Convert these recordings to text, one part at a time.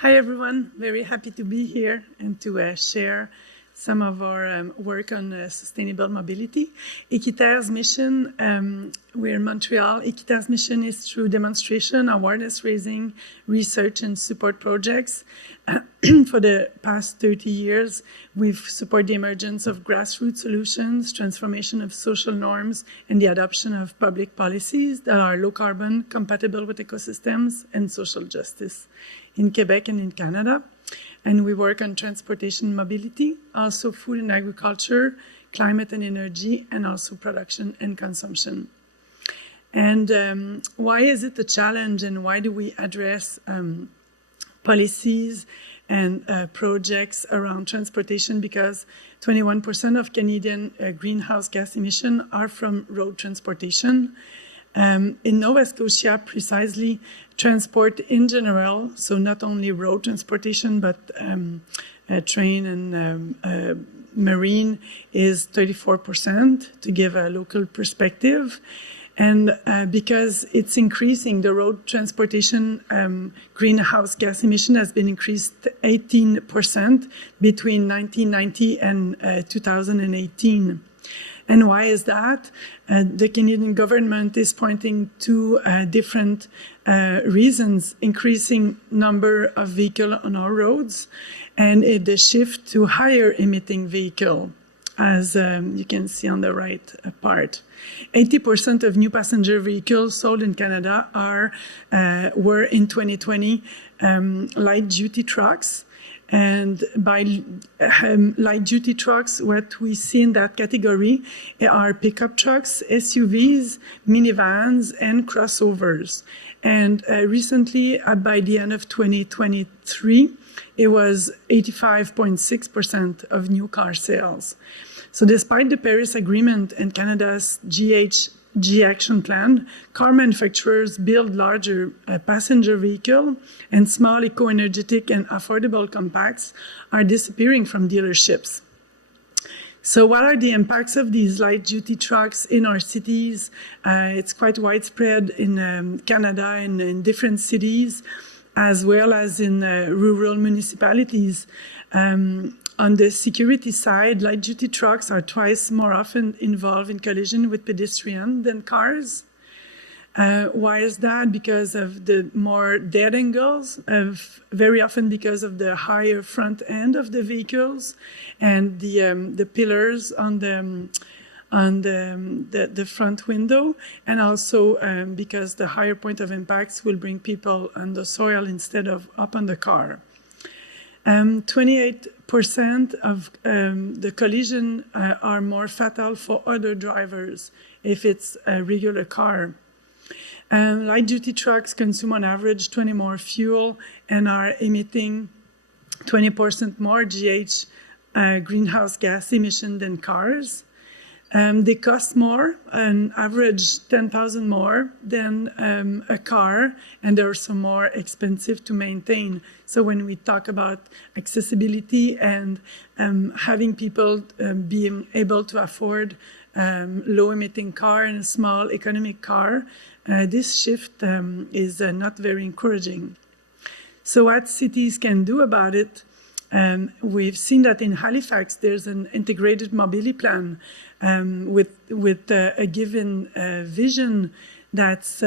Hi everyone, very happy to be here and to share some of our work on sustainable mobility. Equiterre's mission, we're in Montreal. Equiterre's mission is through demonstration, awareness raising, research and support projects. For the past 30 years, we've supported the emergence of grassroots solutions, transformation of social norms, and the adoption of public policies that are low carbon, compatible with ecosystems, and social justice in Quebec and in Canada. And we work on transportation and mobility, also food and agriculture, climate and energy, and also production and consumption. And why is it a challenge, and why do we address policies and projects around transportation? Because 21% of Canadian greenhouse gas emissions are from road transportation. In Nova Scotia, precisely, transport in general, so not only road transportation, but train and marine, is 34%, to give a local perspective. And because it's increasing, the road transportation greenhouse gas emission has been increased 18% between 1990 and 2018. And why is that? The Canadian government is pointing to different reasons: increasing number of vehicles on our roads, and the shift to higher emitting vehicle, as you can see on the right part. 80% of new passenger vehicles sold in Canada were in 2020 light-duty trucks. And by light-duty trucks, what we see in that category are pickup trucks, SUVs, minivans, and crossovers. And recently, by the end of 2023, it was 85.6% of new car sales. So despite the Paris Agreement and Canada's GHG action plan, car manufacturers build larger passenger vehicles, and small, eco-energetic and affordable compacts are disappearing from dealerships. So what are the impacts of these light-duty trucks in our cities? It's quite widespread in Canada and in different cities, as well as in rural municipalities. On the security side, light-duty trucks are twice more often involved in collision with pedestrians than cars. Why is that? Because of the more dead angles, very often because of the higher front end of the vehicles and the pillars on the front window, and also because the higher point of impacts will bring people on the soil instead of up on the car. 28% of the collision are more fatal for other drivers if it's a regular car. Light-duty trucks consume on average 20 more fuel and are emitting 20% more greenhouse gas emission than cars. They cost more, on average 10,000 more than a car, and they're also more expensive to maintain. So when we talk about accessibility and having people being able to afford low-emitting car and a small economic car, this shift is not very encouraging. So what cities can do about it? We've seen that in Halifax, there's an integrated mobility plan with a given vision that's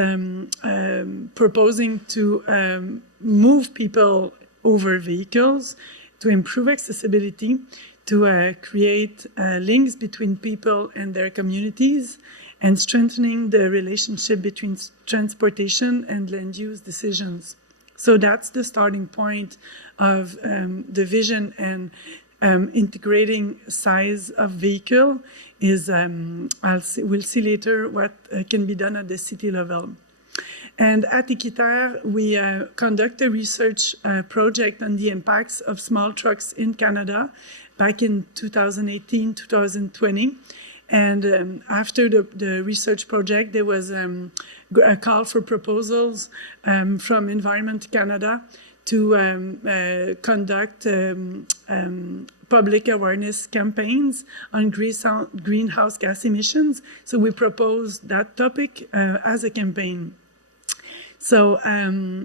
proposing to move people over vehicles, to improve accessibility, to create links between people and their communities, and strengthening the relationship between transportation and land use decisions. So that's the starting point of the vision, and integrating size of vehicle is, we'll see later what can be done at the city level. And at Equiterre, we conduct a research project on the impacts of small trucks in Canada back in 2018, 2020. And after the research project, there was a call for proposals from Environment Canada to conduct public awareness campaigns on greenhouse gas emissions. So we proposed that topic as a campaign. So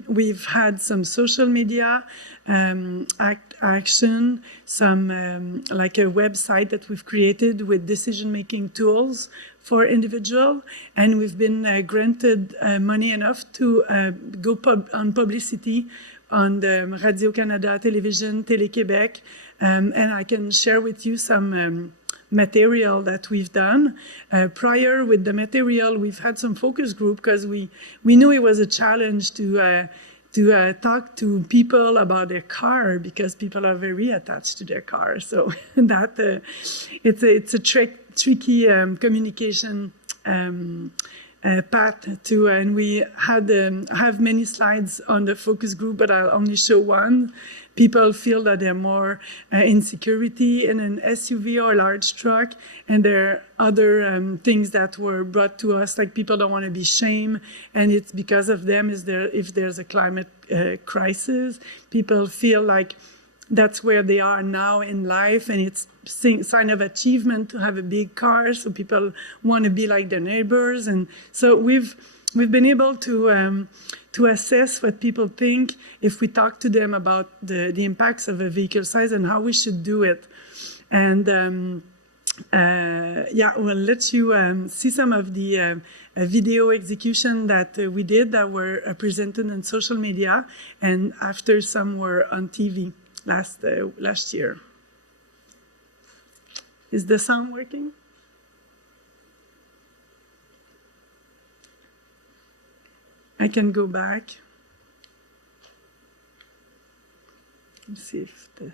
we've had some social media action, some like a website that we've created with decision-making tools for individual, and we've been granted money enough to go on publicity on the Radio-Canada television, Télé-Québec, and I can share with you some material that we've done. Prior with the material, we've had some focus group because we knew it was a challenge to talk to people about their car, because people are very attached to their car. So that it's a tricky communication path to, and we had have many slides on the focus group, but I'll only show one. People feel that they're more insecurity in an SUV or a large truck, and there are other things that were brought to us, like people don't want to be shamed, and it's because of them. If there's a climate crisis, people feel like that's where they are now in life, and it's sign of achievement to have a big car, so people want to be like their neighbors. And so we've been able to assess what people think if we talk to them about the impacts of a vehicle size and how we should do it. And we'll let you see some of the video execution that we did that were presented on social media, and after some were on TV last year. Is the sound working? I can go back. Let's see if the...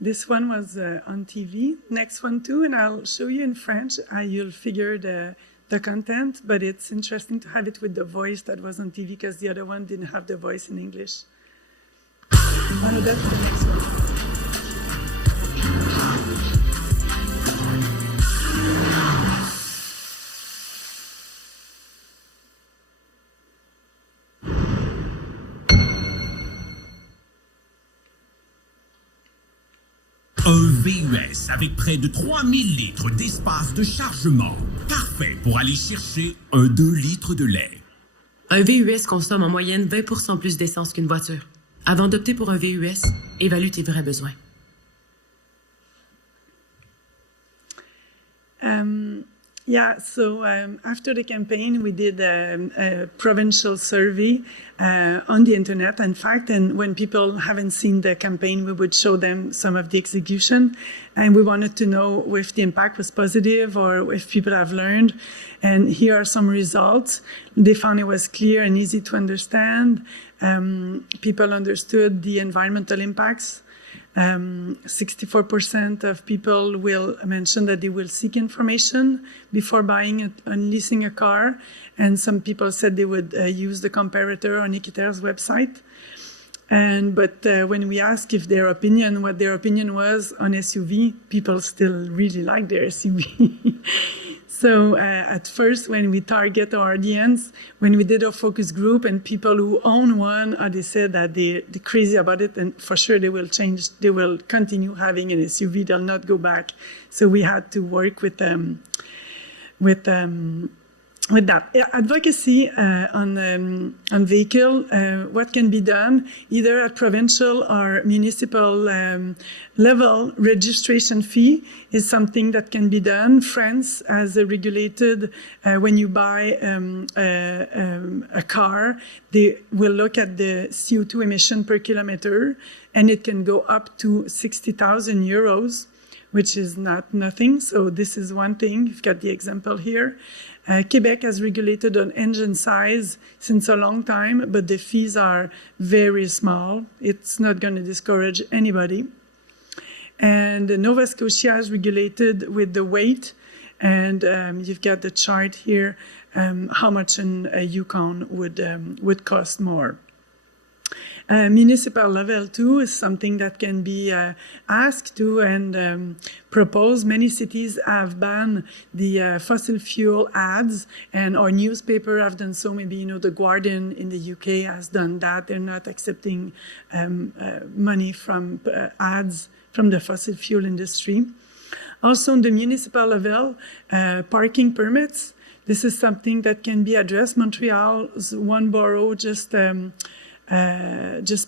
This one was on TV. Next one too, and I'll show you in French. You'll figure the content, but it's interesting to have it with the voice that was on TV because the other one didn't have the voice in English. Oh, that's the next one. Un VUS avec près de 3000 litres d'espace de chargement. Parfait pour aller chercher un 2 litres de lait. Un VUS consomme en moyenne 20% plus d'essence qu'une voiture. Avant d'opter pour un VUS, évalue tes vrais besoins. So after the campaign, we did a provincial survey on the internet, in fact, and when people haven't seen the campaign, we would show them some of the execution, and we wanted to know if the impact was positive or if people have learned. And here are some results. They found it was clear and easy to understand. People understood the environmental impacts. 64% of people will mention that they will seek information before buying and leasing a car, and some people said they would use the comparator on Equiterre's website. But when we asked what their opinion was on SUV, people still really like their SUV. So at first, when we target our audience, when we did our focus group and people who own one, they said that they're crazy about it, and for sure they will change, they will continue having an SUV, they'll not go back. So we had to work with that. Advocacy on vehicle, what can be done either at provincial or municipal level. Registration fee is something that can be done. France has regulated when you buy a car, they will look at the CO2 emission per kilometer, and it can go up to 60,000 euros, which is not nothing. So this is one thing. You've got the example here. Quebec has regulated on engine size since a long time, but the fees are very small. It's not going to discourage anybody. And Nova Scotia has regulated with the weight, and you've got the chart here, how much a Yukon would cost more. Municipal level too is something that can be asked to and proposed. Many cities have banned the fossil fuel ads, and our newspaper have done so. Maybe The Guardian in the UK has done that. They're not accepting money from ads from the fossil fuel industry. Also on the municipal level, parking permits. This is something that can be addressed. Montreal's one borough just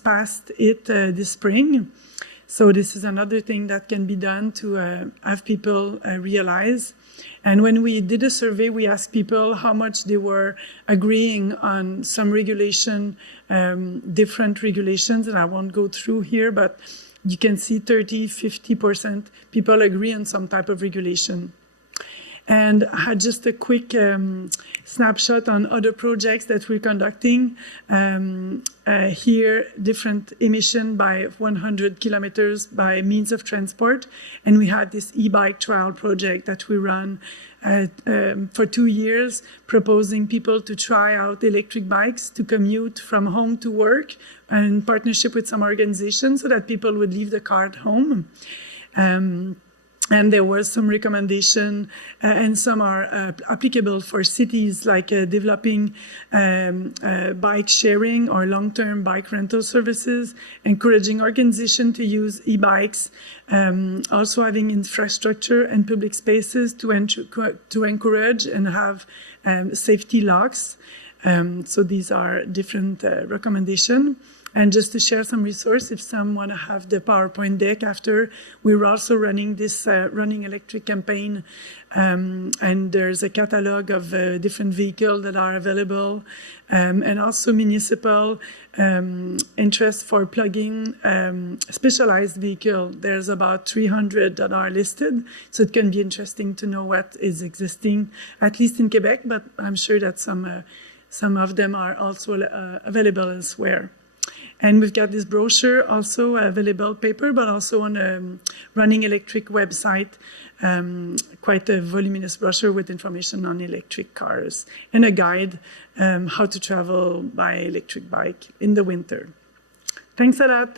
passed it this spring. So this is another thing that can be done to have people realize. And when we did a survey, we asked people how much they were agreeing on some regulation, different regulations, and I won't go through here, but you can see 30-50% people agree on some type of regulation. And I had just a quick snapshot on other projects that we're conducting. Here, different emission by 100 kilometers by means of transport. And we had this e-bike trial project that we run for 2 years, proposing people to try out electric bikes to commute from home to work, and in partnership with some organizations so that people would leave the car at home. And there was some recommendation, and some are applicable for cities, like developing bike sharing or long-term bike rental services, encouraging organizations to use e-bikes, also having infrastructure and public spaces to encourage and have safety locks. So these are different recommendations. And just to share some resource, if some want to have the PowerPoint deck after, we're also running this Running Electric campaign, and there's a catalog of different vehicles that are available, and also municipal interest for plugging specialized vehicle. There's about 300 that are listed, so it can be interesting to know what is existing, at least in Quebec, but I'm sure that some of them are also available elsewhere. And we've got this brochure also available, paper, but also on a Running Electric website, quite a voluminous brochure with information on electric cars and a guide how to travel by electric bike in the winter. Thanks a lot.